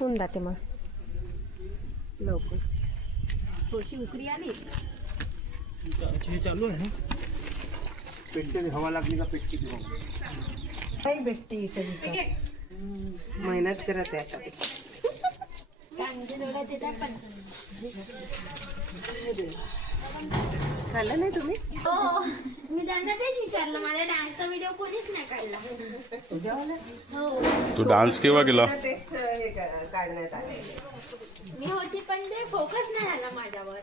होऊन जाते मग लवकर. थोडीशी उकरी आली हे चालू आहे ना. पेटते हवा लागली का पेटते ती हवा. काही भेटते इथं मेहनत करत आहे आता ते. खाल्लं नाही तुम्ही? हो मी त्यांना तेच विचारलं. माझा डान्सचा व्हिडिओ कोणीच नाही काढला. हो तू डान्स केव्हा केला? तेच हे काढण्यात आले. मी होती पण ते फोकस नाही झाला माझ्यावर.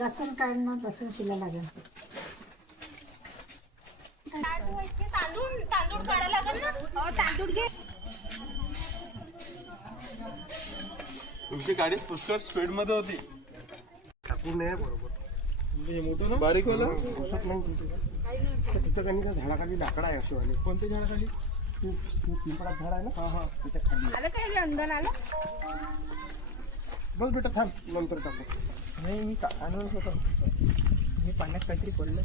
लसूण काढणं, लसूण शिला लागेल. तांदूळ तांदूळ काढायला लागेल ना. हो तांदूळ घे. तुमची गाडी पुष्कळ स्पीड मध्ये होती. टाकून नाही बरोबर. हे मोठं ना बारीक वाला घुसत नाही तुमचं. तिथं काही झाडाखाली लाकडा आहे अशी वाली. कोणत्या झाडाखाली? पिंपळात झाड आहे ना. हा हा तिथे खाली आलं काय रे अंदन आलं? बस बेटा थांब नंतर टाकू. नाही मी आणून होतो. मी पाण्यात काहीतरी पडलं.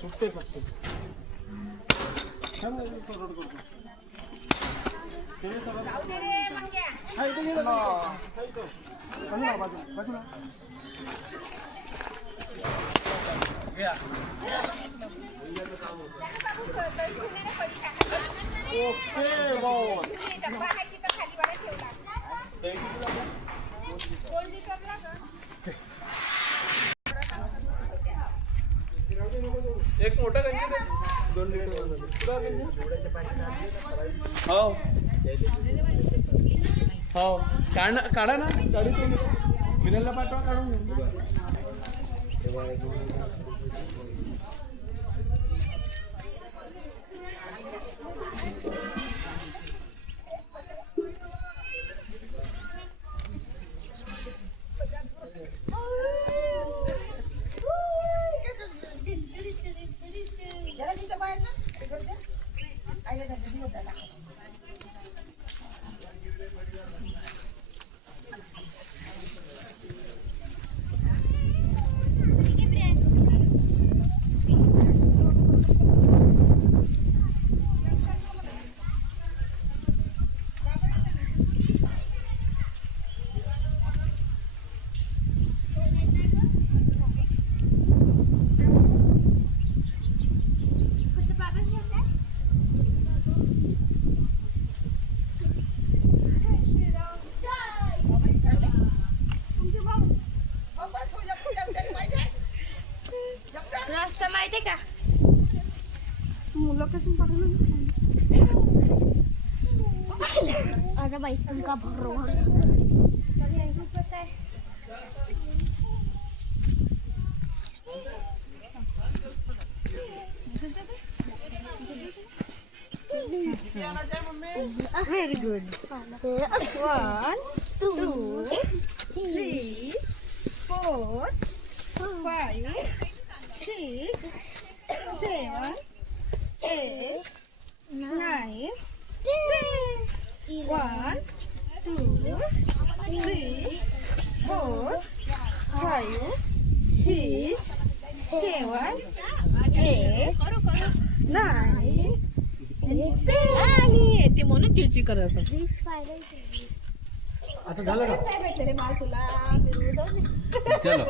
सुटते फक्त. छान रोड करतो. एक मोठा गंजी 2 लिटर हो हो काढा ना गाडीतून. विनलला पाठवा काढून. रस्ता माहिती का? लोकेशन पाठवलं. अरे बाई तुमका भरोसा व्हेरी गुड. 1 2 3 4 5 6 7 8 9 10. 1 2 3 4 5 6 7 8 9 आणि ते म्हणून चिडचिड करत असं. आता झालं का? चलो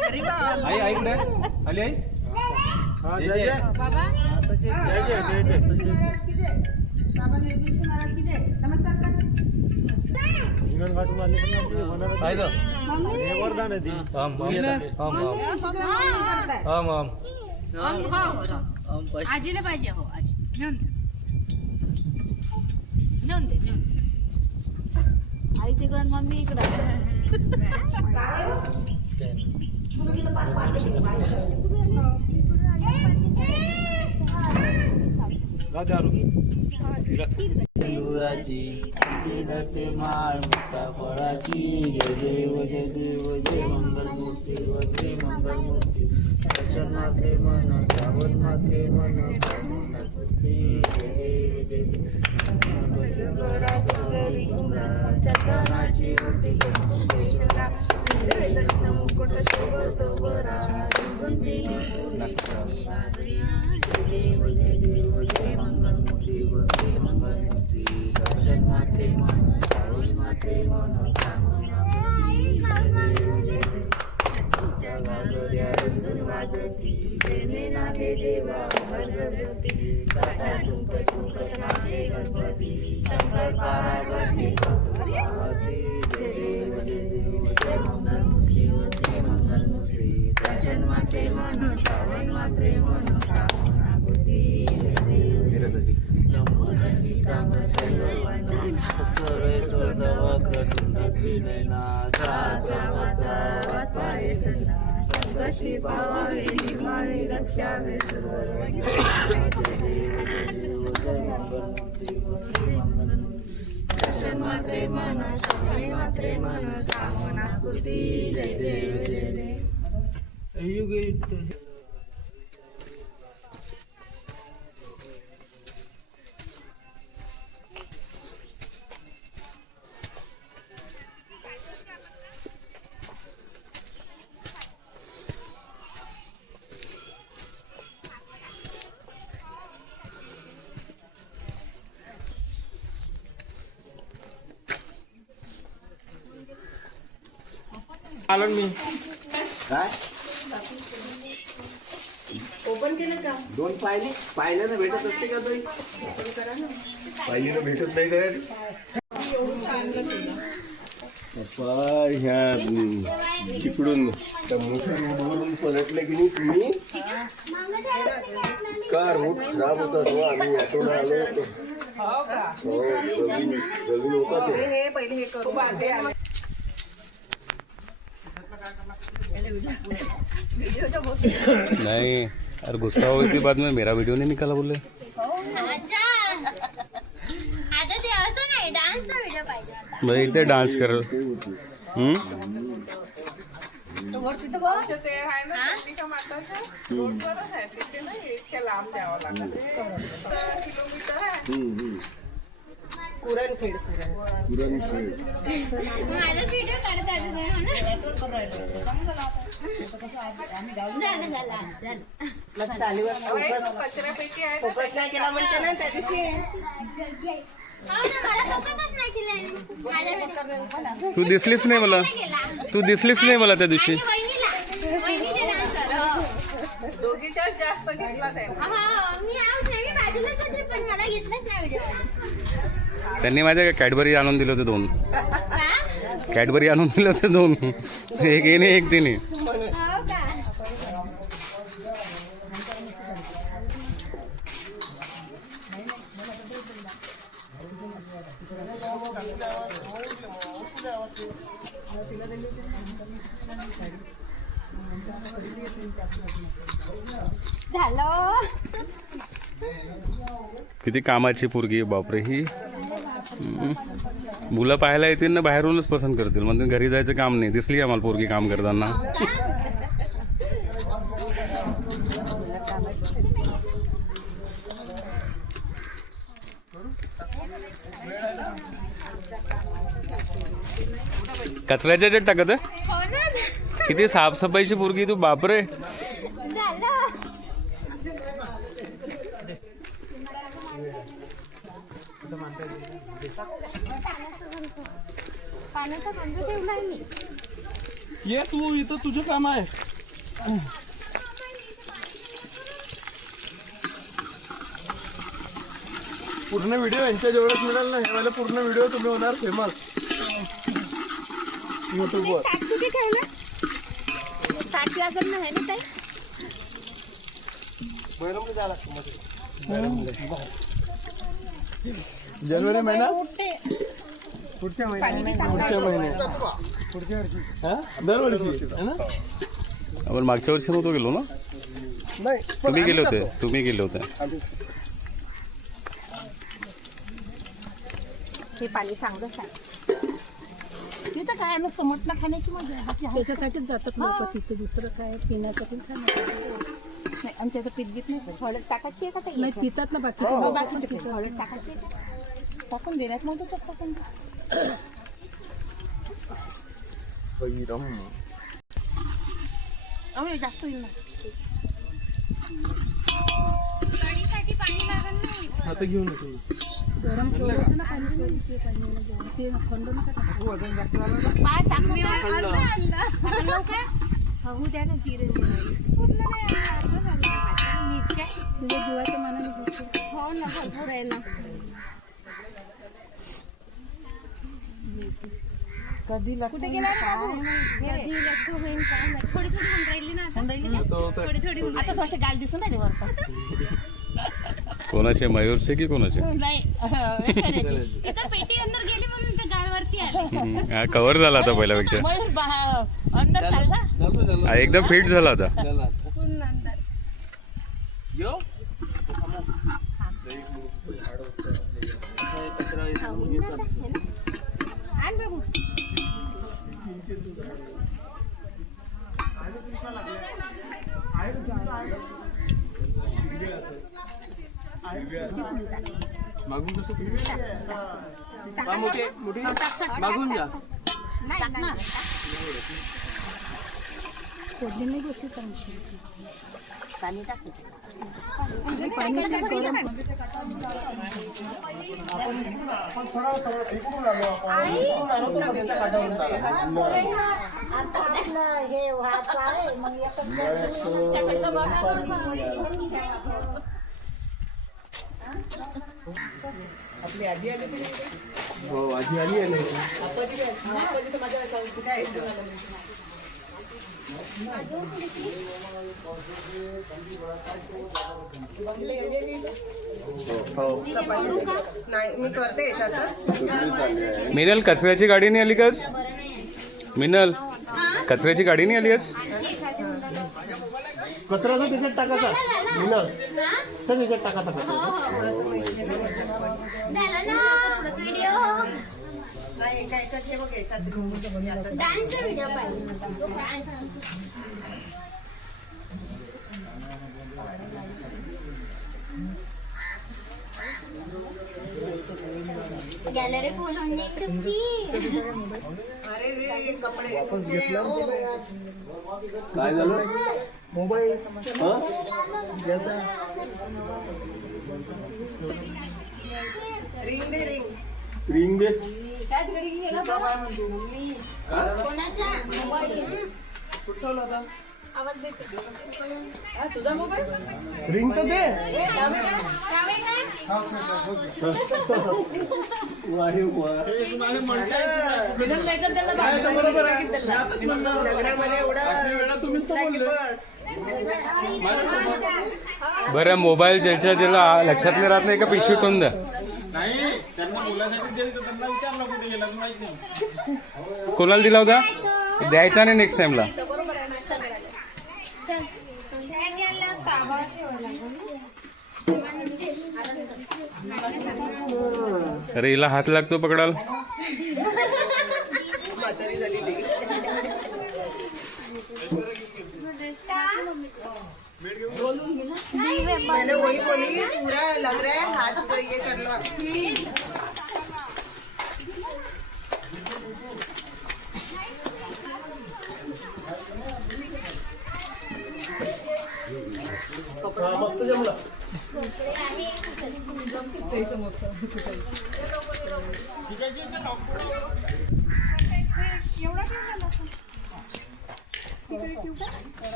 आई आई कुठे आली आई हा जय जय बाबा जय जय जय जय. बाबा निर्मलजी महाराज की जय. नमस्कार कर. हिंगण घाटून आले पण आपले होणार काय ग मम्मी हे वरदान आहे ती. आजीला पाहिजे. हो आजी नेऊन नेऊन दे नेऊन दे. आई तिकडं मम्मी इकडं. जा दारू. सिंदुराची धरते माळ मुक्ता फळाची जय देव जय देव जय मंगलमूर्ती वसे मंगलमूर्ती दर्शन माते मन सावध माते मन कामनापूर्ती जय देव जय देव चंदनाची उटी केशवरा इंद्रधनुष्य मुकुट शोभतो बरा झुंझुंती पूर्णी गाजऱ्या जय देव जय देव जय मंगलमूर्ती वसे मंगलमूर्ती दर्शन माते मन सावध माते मन कामनापूर्ती जय देव जय देव तुझ्या गाजऱ्या रुंदून वाजती देणे नादे देवा हरगती टाटा चुंक चुंक नाचे गणपती शंकर पार्वती कौतुकावती जय देव जय देव जय मंगलमूर्ती वसे मंगलमूर्ती दर्शन माते मन सावध माते मन कामनापूर्ती जय देव जय देव लंबोदरी तांबर दैववंदन सरळे स्वर्णवक्र तुंड त्रिनयना सहस्रावक्र वत्साये सदा संकष्टी पावावे निवारे रक्षावे सर्व जय देव जय मंगलमूर्ती वसे मंगलमूर्ती दर्शन मात्रे मन शौर्य मात्रे मन कामना स्फूर्ती जय देव जय देव युगे आलो मी. काय ओपन केलं का? दोन पाहिल्यानं भेटत असते का ताई? पाहिजे भेटत नाही काय पप्पा ह्या तिकडून त्या मोठ्या रोडवरून पलटले की नाही तुम्ही का रोड खराब होता तो आम्ही ऑटोला आलो होतो. हो नवीन होता ते. हे पहिले हे करू. नहीं यार गुस्सा हुई थी बाद में मेरा वीडियो नहीं निकाला बोले आता ते असं नाही डान्सचा व्हिडिओ पाहिजे होता. भाई इथे डान्स कर पुरणखेड माझाच व्हिडिओ काढता झालं मग चालीवर फोकस नाही केला म्हणते ना त्या दिवशी. मला फोकसच नाही केला माझ्या तू दिसलीच नाही मला तू दिसलीच नाही मला त्या दिवशी वहिनीचे डान्सर दोघीच्याच जास्त घेतला मी नेहमी बाजूलाच होते पण मला घेतलंच नाही व्हिडिओ. त्यांनी माझ्या कॅडबरी आणून दिले होते 2 कॅडबरी आणून दिले होते 2 एक येणे एक तिने हो का झालं. किती कामाची पोरगी आहे बापरे ही. मुलं पाहायला येतील ना बाहेरूनच पसंत करतील, म्हणजे घरी जायचं काम नाही. दिसली आम्हाला पोरगी काम करताना. कचऱ्याच्या ह्याच्यात टाकत आहे? हो ना. किती साफसफाईची पोरगी तू बापरे. झालं. पाण्याचा बंद ठेवलाय मी. ये तू, इथं तुझं काम आहे. पूर्ण व्हिडिओ यांच्या जवळच मिळेल ना. हे वाला पूर्ण व्हिडिओ तुम्ही होणार फेमस युट्यूबवर. ताट कुठे ठेवलं? ताट लागत नाही ना ताई. जानेवारी महिना पुढच्या महिन्यात पुढच्या वर्षी हा दरवर्षी है ना. आपण मागच्या वर्षी नव्हतो गेलो ना. नाही तुम्ही गेले होते. हे पाणी चांगलंच आहे. तिथं काय नसतं, मटणं खाण्याची मजा. त्याच्यासाठीच जातात लोक तिथे, दुसरं काय पिण्यासाठी नाही. आमच्या पीठ घेत नाही. हळद टाकायची आहे का ताई? नाही पितात ना बाकी बाकीचे पितात. हळद टाकायची आहे का? टाकून देण्यात नव्हतं टाकून. जास्त होईल ना. कढीसाठी पाणी लागत नाही. आता घेऊन येतो. गरम ठेवलं होतं ना पाणी, ते पाणी ते थंड नका टाकू. पाय टाकली टाकलं का? होऊ द्या ना. जिरे पूर्ण नाही अर्ध झालं. मीठ काय? तुझ्या जीवाच्या मानाने घेते. हो ना, भरपूर आहे ना. कधी कुठे गेला रे बाबू? कधी लक्ष होईल काय माहित. थोडी थोडी होऊन राहिली ना आता. थोडी थोडी होऊन आता थोडेसे गाल दिसून राहिले वरतं. कोणाचे, मयूरचे की कोणाचे? नाही इथं पेटी अंदर गेली म्हणून ते गालवरती आले. हा कव्हर झाला आता पहिल्यापेक्षा. मयूर बाहेर अंदर चालला. हा एकदम फिट झाला आता. पूर्ण अंदर. आण बाबू. मागून कसं मोठी मागून जा. नाही ना. फोडणी नाही गोष्टी चांगली. पाणी टाकायचं. पाणी काय गरम. हो आधी आली आहे ना. नाही मी करते याच्यातच. मिनल कचऱ्याची गाडी नाही आली काच? मिनल कचऱ्याची गाडी नाही आली आज? कचरा तर त्याच्यात टाकायचा. मिनल तर त्याच्यात टाकायचा कचरा. झालं ना व्हिडिओ. नाही एका याच्यात हे बघ याच्यात डान्सचा व्हिडिओ पाहिजे. गॅलरी फुल होऊन जाईल तुमची. अरे रे कपडे वापस घेतला काय झालं. मोबाईल रिंग दे रिंग. रिंग दे. कोणाचा तुझा मोबाईल रिंग तर दे. लग्नामध्ये एवढा तुम्हीच तर बोलले. बस. बरं मोबाईल ज्याच्या ज्याला लक्षात नाही राहत नाही का पिशवी ठेवून द्या. नाही त्यांना मुलासाठी दिली तर त्यांना विचारलं कुठे गेला माहित नाही. कोणाला दिला होता द्यायचा नाही नेक्स्ट टाइमला. अरे हिला हात लागतो पकडाल. म्हातारी झालेली. मैंने वही बोली पूरा लग रहा है हाथ ये कर लो. मस्त जमलं.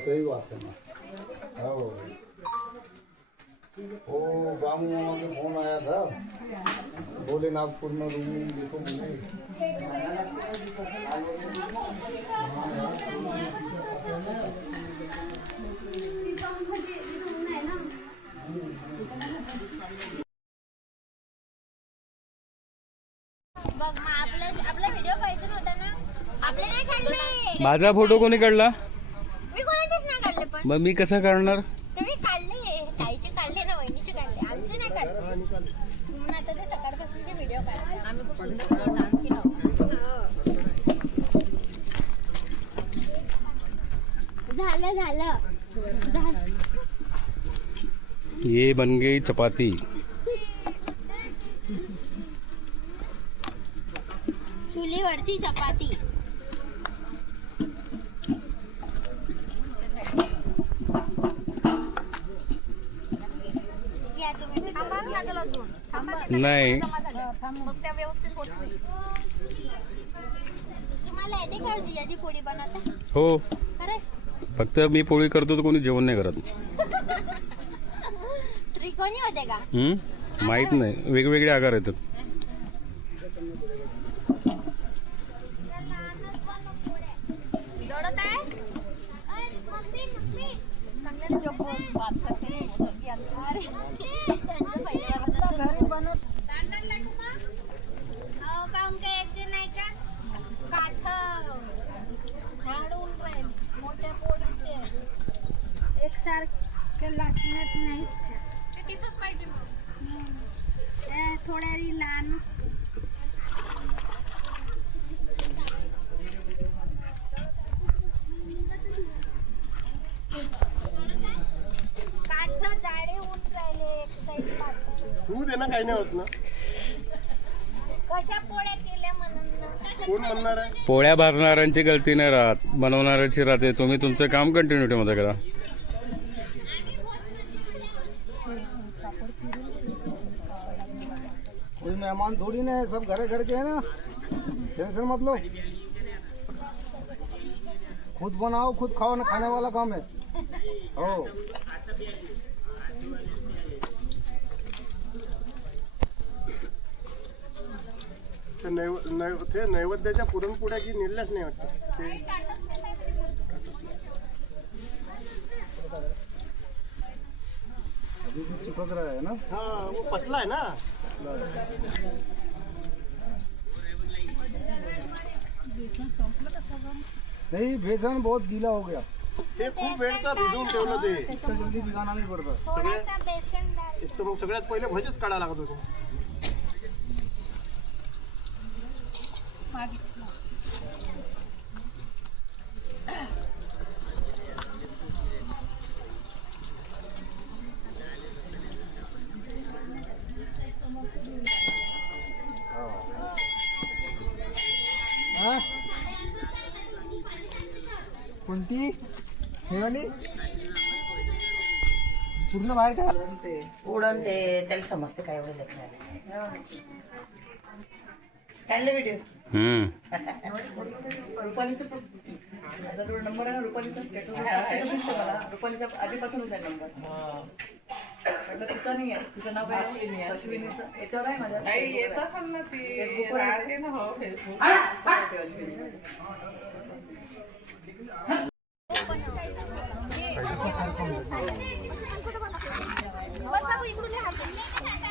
सही बात है ना. हो ओ बाबू मामा का फोन आया था, बोले नागपुर में रूम देखो मुझे. बघ मग आपला व्हिडिओ पाहिजे होता ना. आपले नाही काढले. माझा फोटो कोणी काढला. मी कोणाचेच नाही काढले. पण मग मी कसा काढणार. तुम्ही काढले ताईचे काढले ना वहिनीचे काढले आमचे नाही काढले. म्हणून आता ते सकाळपासूनचे व्हिडिओ काढले. आम्ही खूप सुंदर डान्स केला. झालं ये बन गई चपाती. चुलीवरची चपाती. या तुम्ही थांबाच लागेल अजून. नाही मग त्या व्यवस्थित होत नाही. तुम्हाला येते का जिजाची पोळी बनवता. हो अरे फक्त मी पोळी करतो तर कोणी जेवण नाही करत. त्रिकोणी होते का. माहित नाही वेगवेगळे आकार येतात. जोडत आहे. घरी बनवत काम काय यायचे नाही का. काठ झाडून राहील मोठ्या पोळीचे एकसारखे लागत नाही. तिथंच पाहिजे मग थोड्या लहानच. काठ जाडे होऊन राहिले एक साईड पातळ. तू दे ना काही नाही होत ना. कशा पोळ्या केल्या म्हणून ना. कोण म्हणणार आहे. पोळ्या भाजणाऱ्यांची गलती नाही राहत बनवणाऱ्याची राहते. तुम्ही तुमचं काम कंटिन्युटीमध्ये करा. कोई मेहमान थोड़ी ना है, सब घरे घर के है ना. टेंशन मत लो, खुद बनाओ खुद खाओ ना, खाने वाला काम है. हो ते नैवेद्याच्या पुरणपोळ्या की नेल्याच नाही वाटतं. अभी भी चिपक रहा है ना. हा वो पतला आहे ना. नहीं बेसन बहुत गीला हो गया, ते खूप वेळचा भिजवून ठेवलं ते. इतना जल्दी भिगाना नहीं पड़ता. थोडासा बेसन डाल. एक तर मग सगळ्यात पहिले भजीच काढायला लागत होते. कोणती हे वाली पूर्ण बाहेर का. उडण ते त्याला समजते काय एवढे लेकराला. काढले व्हिडिओ रुपालीचा नंबर आहे ना रुपालीचा रुपालीचा आधीपासूनच आहे नंबर म्हटलं तिचा नाही आहे तिचं नाव काय अश्विनीचं याच्यावर आहे माझ्या येतात ना ती राहते ना हो फेसबुक अश्विनी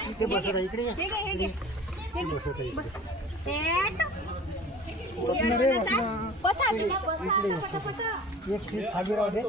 इथे बसत आहे इकडे एक सीट खाली राहू दे.